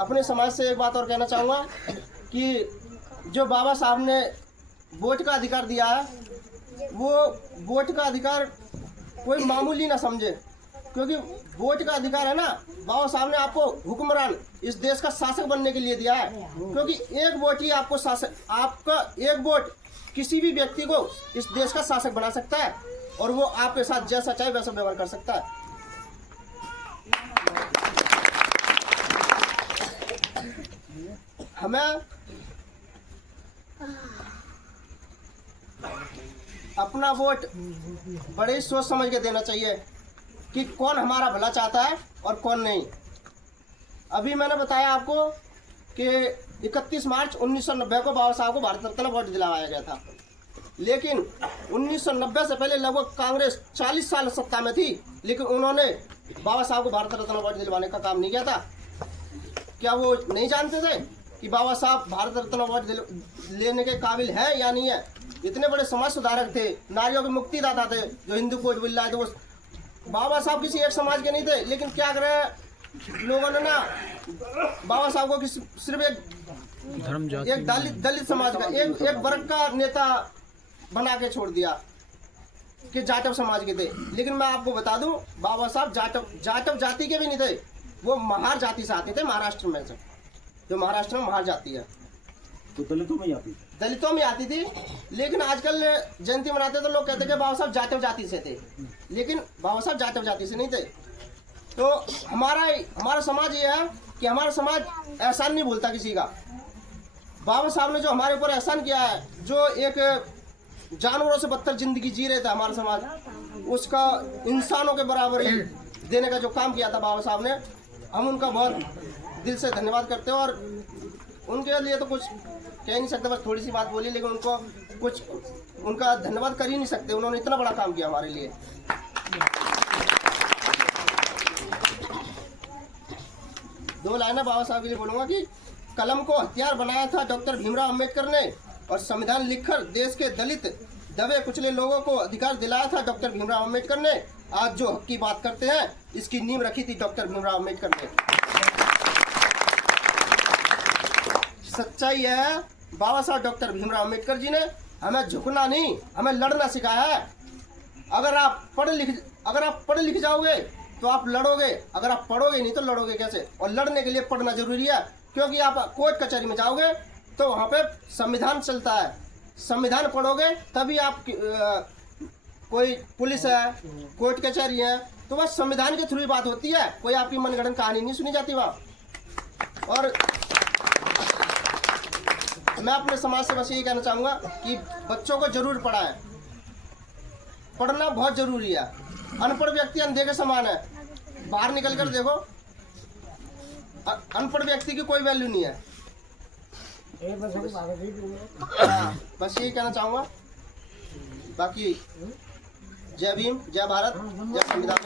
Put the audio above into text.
अपने समाज से एक बात और कहना चाहूँगा कि जो बाबा साहब ने वोट का अधिकार दिया है, वो वोट का अधिकार कोई मामूली ना समझे, क्योंकि वोट का अधिकार है ना, बाबा साहब ने आपको हुक्मरान, इस देश का शासक बनने के लिए दिया है। क्योंकि एक वोट ही आपको शासक, आपका एक वोट किसी भी व्यक्ति को इस देश का शासक बना सकता है, और वो आपके साथ जैसा चाहे वैसा व्यवहार कर सकता है। हमें अपना वोट बड़े सोच समझ के देना चाहिए कि कौन हमारा भला चाहता है और कौन नहीं। अभी मैंने बताया आपको कि 31 मार्च 1990 को बाबा साहब को भारत रत्न अवार्ड दिलाया गया था, लेकिन 1990 से पहले लगभग कांग्रेस 40 साल सत्ता में थी, लेकिन उन्होंने बाबा साहब को भारत रत्न अवार्ड दिलवाने का काम नहीं किया था। क्या वो नहीं जानते थे कि बाबा साहब भारत रत्न अवार्ड लेने के काबिल है या नहीं है? इतने बड़े समाज सुधारक थे, नारियों के मुक्तिदाता थे, जो हिंदू कोड बिल लाए थे। वो बाबा साहब किसी एक समाज के नहीं थे, लेकिन क्या करे, लोगों ने ना बाबा साहब को सिर्फ एक दलित समाज का एक वर्ग का नेता बना के छोड़ दिया कि जाटव समाज के थे। लेकिन मैं आपको बता दूं, बाबा साहब जाटव जाति के भी नहीं थे, वो महार जाति से आते थे, महाराष्ट्र में से, जो महाराष्ट्र में महार जाति है, तो दलितों में आती थी। लेकिन आजकल जयंती मनाते तो लोग कहते हैं कि बाबा साहब जाटव जाति से थे, लेकिन बाबा साहब जाटव जाति से नहीं थे। तो हमारा समाज ये है कि हमारा समाज एहसान नहीं भूलता किसी का। बाबा साहब ने जो हमारे ऊपर एहसान किया है, जो एक जानवरों से बदतर जिंदगी जी रहे थे हमारा समाज, उसका इंसानों के बराबर ही देने का जो काम किया था बाबा साहब ने, हम उनका बहुत दिल से धन्यवाद करते हैं। और उनके लिए तो कुछ कह नहीं सकते, बस थोड़ी सी बात बोली, लेकिन उनको कुछ उनका धन्यवाद कर ही नहीं सकते, उन्होंने इतना बड़ा काम किया हमारे लिए। दो लाइनें बाबा साहब के लिए बोलूँगा कि कलम को हथियार बनाया था डॉक्टर भीमराव अंबेडकर ने, और संविधान लिखकर देश के दलित दबे कुचले लोगों को अधिकार दिलाया था डॉक्टर भीमराव अंबेडकर ने। आज जो हक की बात करते हैं, इसकी नींव रखी थी डॉक्टर भीमराव अंबेडकर ने। सच्चाई है, बाबा साहब डॉक्टर भीमराव अंबेडकर जी ने हमें झुकना नहीं, हमें लड़ना सिखाया है। अगर आप पढ़े लिख जाओगे तो आप लड़ोगे, अगर आप पढ़ोगे नहीं तो लड़ोगे कैसे? और लड़ने के लिए पढ़ना जरूरी है, क्योंकि आप कोर्ट कचहरी में जाओगे तो वहाँ पे संविधान चलता है, संविधान पढ़ोगे तभी आप कोई पुलिस है, कोर्ट कचहरी है, तो बस संविधान के थ्रू ही बात होती है, कोई आपकी मनगढ़ंत कहानी नहीं सुनी जाती वहाँ। और मैं अपने समाज से बस यही कहना चाहूँगा कि बच्चों को जरूर पढ़ाएं, पढ़ना बहुत जरूरी है। अनपढ़ व्यक्ति अंधे के समान है, बाहर निकल कर देखो, अनपढ़ व्यक्ति की कोई वैल्यू नहीं है। बस यही कहना चाहूँगा। बाकी जय भीम, जय भारत, जय संविधान।